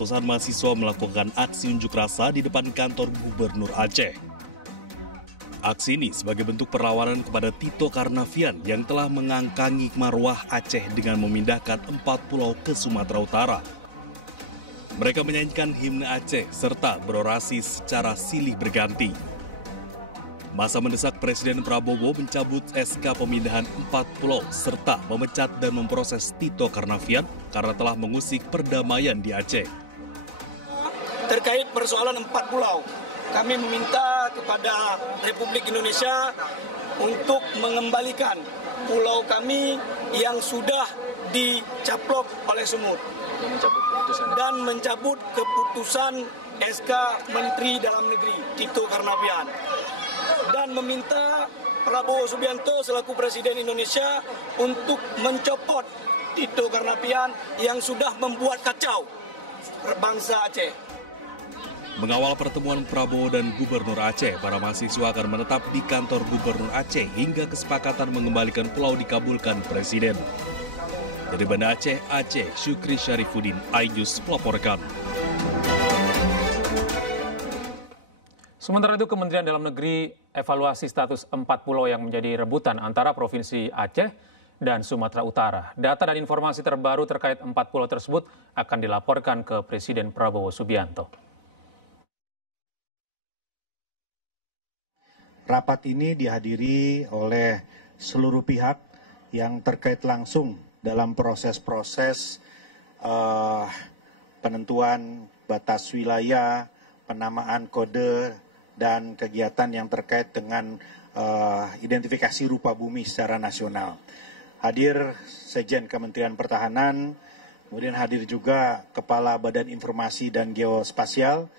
ratusan mahasiswa melakukan aksi unjuk rasa di depan kantor Gubernur Aceh. Aksi ini sebagai bentuk perlawanan kepada Tito Karnavian yang telah mengangkangi marwah Aceh dengan memindahkan 4 pulau ke Sumatera Utara. Mereka menyanyikan himne Aceh serta berorasi secara silih berganti. Masa mendesak Presiden Prabowo mencabut SK pemindahan 4 pulau serta memecat dan memproses Tito Karnavian karena telah mengusik perdamaian di Aceh. Terkait persoalan 4 pulau, kami meminta kepada Republik Indonesia untuk mengembalikan pulau kami yang sudah dicaplok oleh semut dan mencabut keputusan SK Menteri Dalam Negeri Tito Karnavian. Dan meminta Prabowo Subianto selaku Presiden Indonesia untuk mencopot Tito Karnavian yang sudah membuat kacau bangsa Aceh. Mengawal pertemuan Prabowo dan Gubernur Aceh, para mahasiswa akan menetap di kantor Gubernur Aceh hingga kesepakatan mengembalikan pulau dikabulkan Presiden. Dari Banda Aceh, Syukri Syarifuddin, iNews melaporkan. Sementara itu, Kementerian Dalam Negeri evaluasi status 4 pulau yang menjadi rebutan antara Provinsi Aceh dan Sumatera Utara. Data dan informasi terbaru terkait 4 pulau tersebut akan dilaporkan ke Presiden Prabowo Subianto. Rapat ini dihadiri oleh seluruh pihak yang terkait langsung dalam proses-proses penentuan batas wilayah, penamaan kode, dan kegiatan yang terkait dengan identifikasi rupa bumi secara nasional. Hadir Sekjen Kementerian Pertahanan, kemudian hadir juga Kepala Badan Informasi dan Geospasial,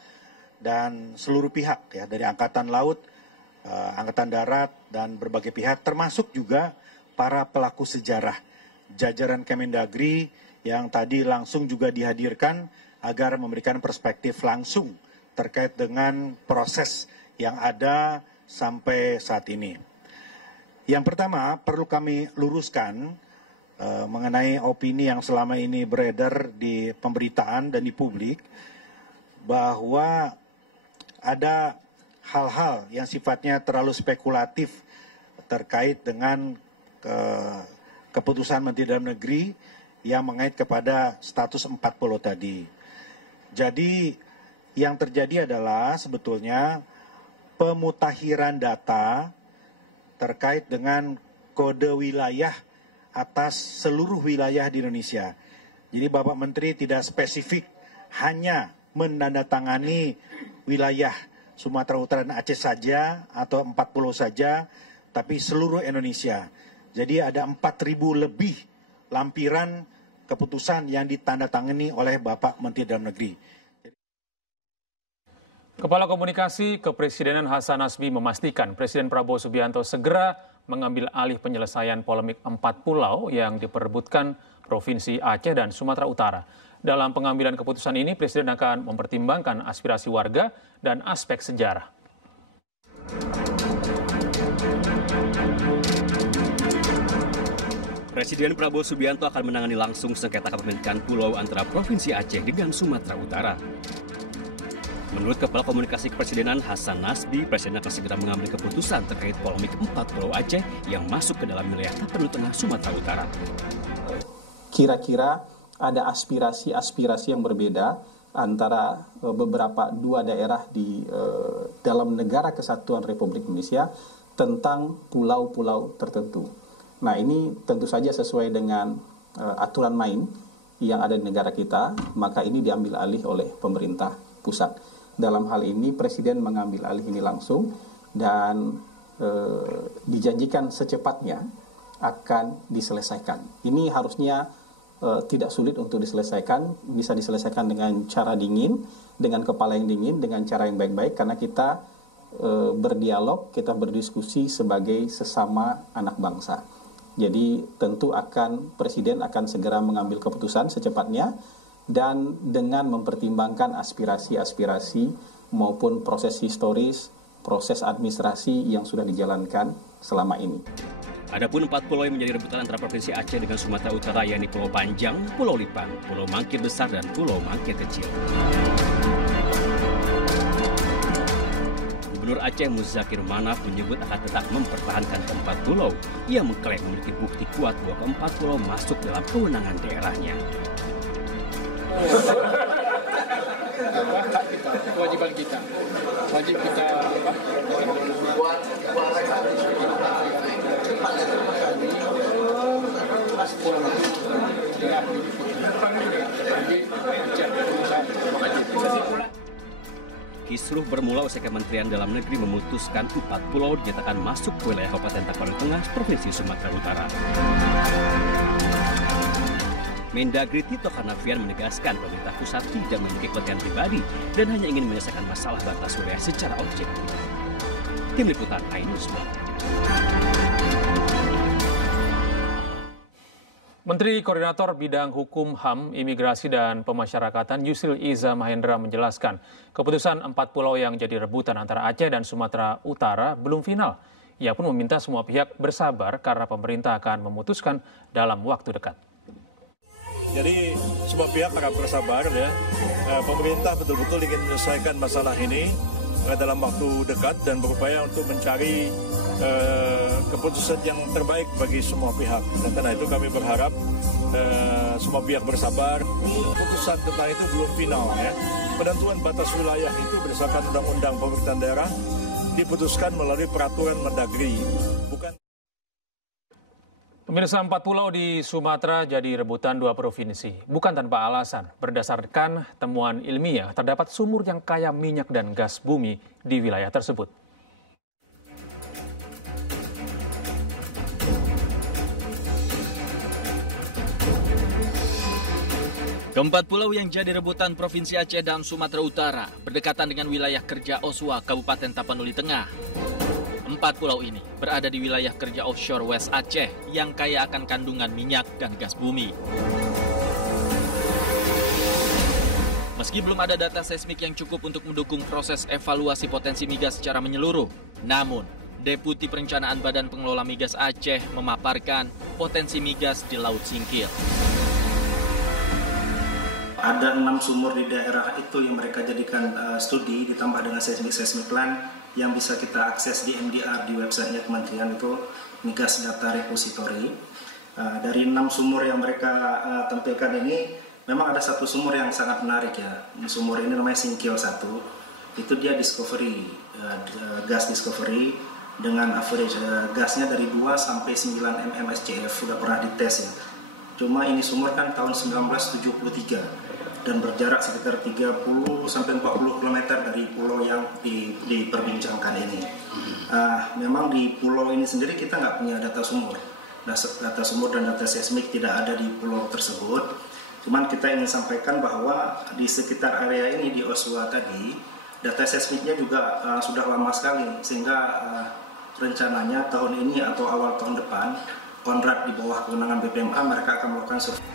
dan seluruh pihak ya, dari Angkatan Laut, Angkatan Darat, dan berbagai pihak, termasuk juga para pelaku sejarah, jajaran Kemendagri yang tadi langsung juga dihadirkan agar memberikan perspektif langsung terkait dengan proses yang ada sampai saat ini. Yang pertama, perlu kami luruskan mengenai opini yang selama ini beredar di pemberitaan dan di publik, bahwa ada hal-hal yang sifatnya terlalu spekulatif terkait dengan keputusan Menteri Dalam Negeri yang mengait kepada status 4 pulau tadi. Jadi yang terjadi adalah sebetulnya pemutakhiran data terkait dengan kode wilayah atas seluruh wilayah di Indonesia. Jadi Bapak Menteri tidak spesifik hanya menandatangani wilayah Sumatera Utara dan Aceh saja atau 4 pulau saja, tapi seluruh Indonesia. Jadi ada 4.000 lebih lampiran keputusan yang ditandatangani oleh Bapak Menteri Dalam Negeri. Kepala Komunikasi Kepresidenan Hasan Nasbi memastikan Presiden Prabowo Subianto segera mengambil alih penyelesaian polemik 4 pulau yang diperebutkan Provinsi Aceh dan Sumatera Utara. Dalam pengambilan keputusan ini, Presiden akan mempertimbangkan aspirasi warga dan aspek sejarah. Presiden Prabowo Subianto akan menangani langsung sengketa kepemilikan pulau antara Provinsi Aceh dengan Sumatera Utara. Menurut Kepala Komunikasi Kepresidenan Hasan Nasbi, Presiden akan segera mengambil keputusan terkait polemik 4 pulau Aceh yang masuk ke dalam wilayah Tapanuli Tengah Sumatera Utara. Kira-kira ada aspirasi-aspirasi yang berbeda antara beberapa dua daerah di dalam negara kesatuan Republik Indonesia tentang pulau-pulau tertentu. Nah, ini tentu saja sesuai dengan aturan main yang ada di negara kita, maka ini diambil alih oleh pemerintah pusat. Dalam hal ini Presiden mengambil alih ini langsung dan dijanjikan secepatnya akan diselesaikan. Ini harusnya tidak sulit untuk diselesaikan, bisa diselesaikan dengan cara dingin, dengan kepala yang dingin, dengan cara yang baik-baik, karena kita berdialog, kita berdiskusi sebagai sesama anak bangsa. Jadi tentu Presiden akan segera mengambil keputusan secepatnya, dan dengan mempertimbangkan aspirasi-aspirasi maupun proses historis, proses administrasi yang sudah dijalankan selama ini. Adapun 4 pulau yang menjadi rebutan antara Provinsi Aceh dengan Sumatera Utara yakni Pulau Panjang, Pulau Lipang, Pulau Mangkir Besar, dan Pulau Mangkir Kecil. Gubernur Aceh Muzakir Manaf menyebut akan tetap mempertahankan keempat pulau. Ia mengklaim memiliki bukti kuat bahwa keempat pulau masuk dalam kewenangan daerahnya. Kewajiban kita, wajib kita Kisruh bermula usai Kementerian Dalam Negeri memutuskan 4 pulau dinyatakan masuk ke wilayah Kabupaten Tapanuli Tengah, Provinsi Sumatera Utara. Mendagri Tito Karnavian menegaskan pemerintah pusat tidak memiliki kepentingan pribadi dan hanya ingin menyelesaikan masalah batas wilayah secara objektif. Tim Liputan iNews. Menteri Koordinator Bidang Hukum, HAM, Imigrasi, dan Pemasyarakatan Yusril Iza Mahendra menjelaskan keputusan 4 pulau yang jadi rebutan antara Aceh dan Sumatera Utara belum final. Ia pun meminta semua pihak bersabar karena pemerintah akan memutuskan dalam waktu dekat. Jadi semua pihak harap bersabar ya. Pemerintah betul-betul ingin menyelesaikan masalah ini dalam waktu dekat dan berupaya untuk mencari keputusan yang terbaik bagi semua pihak. Dan karena itu kami berharap semua pihak bersabar. Keputusan tentang itu belum final ya. Penentuan batas wilayah itu berdasarkan Undang-Undang Pemerintahan Daerah diputuskan melalui peraturan Mendagri. Pemirsa, 4 pulau di Sumatera jadi rebutan 2 provinsi. Bukan tanpa alasan, berdasarkan temuan ilmiah, terdapat sumur yang kaya minyak dan gas bumi di wilayah tersebut. Keempat pulau yang jadi rebutan Provinsi Aceh dan Sumatera Utara berdekatan dengan wilayah kerja Oswa, Kabupaten Tapanuli Tengah. 4 pulau ini berada di wilayah kerja offshore West Aceh yang kaya akan kandungan minyak dan gas bumi. Meski belum ada data seismik yang cukup untuk mendukung proses evaluasi potensi migas secara menyeluruh, namun Deputi Perencanaan Badan Pengelola Migas Aceh memaparkan potensi migas di Laut Singkil. Ada 6 sumur di daerah itu yang mereka jadikan studi ditambah dengan seismic plan yang bisa kita akses di MDR di websitenya Kementerian, itu Migas Data Repository. Dari 6 sumur yang mereka tampilkan ini, memang ada satu sumur yang sangat menarik ya. Sumur ini namanya Singkil 1. Itu dia discovery, gas discovery dengan average gasnya dari 2 sampai 9 mmSCF, sudah pernah dites ya. Cuma ini sumur kan tahun 1973 dan berjarak sekitar 30 sampai 40 km dari pulau yang diperbincangkan ini. Memang di pulau ini sendiri kita nggak punya data sumur. Data sumur dan data seismik tidak ada di pulau tersebut. Cuman kita ingin sampaikan bahwa di sekitar area ini di Oswa tadi, data seismiknya juga sudah lama sekali, sehingga rencananya tahun ini atau awal tahun depan, kontrak di bawah kewenangan BPMA mereka akan melakukan survei.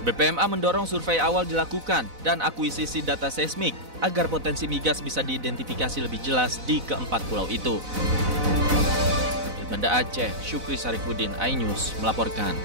BPMA mendorong survei awal dilakukan dan akuisisi data seismik agar potensi migas bisa diidentifikasi lebih jelas di keempat pulau itu. Banda Aceh, Syukri Sarifudin, iNews melaporkan.